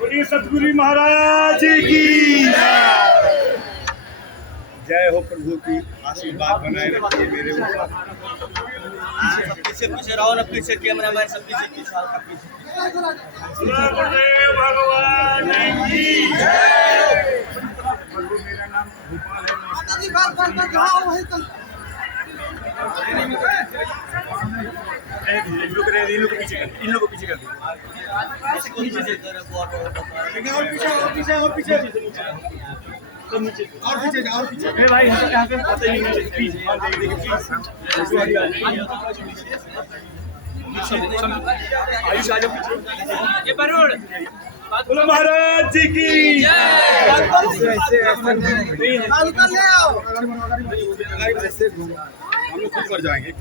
बोलिए सतगुरु महाराज की जय हो। प्रभु की आशीर्वाद बनाए रखिए मेरे ऊपर। पीछे पीछे रहो ना, पीछे कैमरा मैन सब पीछे पीछे भगवान की जय। प्रभु मेरा नाम भोपाल है। इन लोग को पीछे कर, इन लोग को पीछे कर और पीछे भाई यहाँ पे पता ही नहीं पीछे आयुष आ जाओ पीछे। ये वरुण बोलो महाराज जी की हम लोग खुद कर जाएंगे।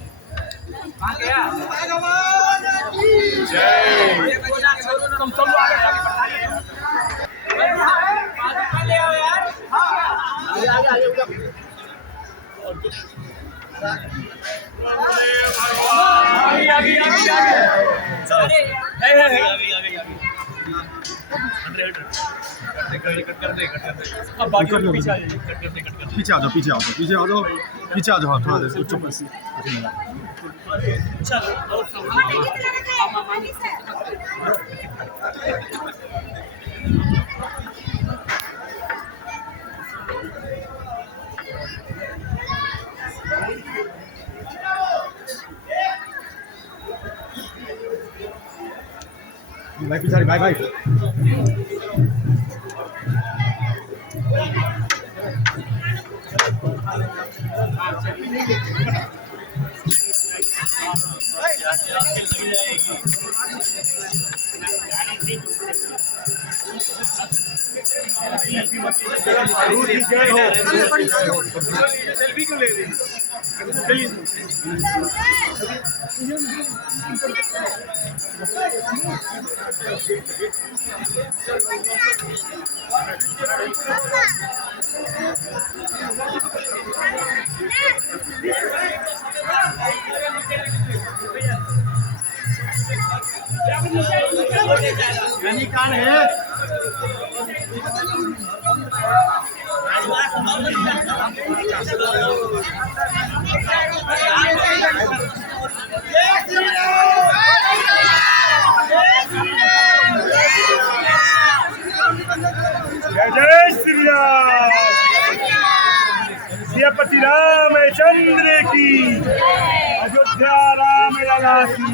जय तुम सब लोग पीछे आ जाओ, पीछे आ जाओ, पीछे आ जाओ, पीछे आ जाओ थोड़ा देर चुप बस। भाई पिछाड़ी भाई भाई सेल्फी क्यों ले रही? चलिए यानी कान है जय जय श्री राम। सियापति रामचंद्र की, अयोध्या राम लला की।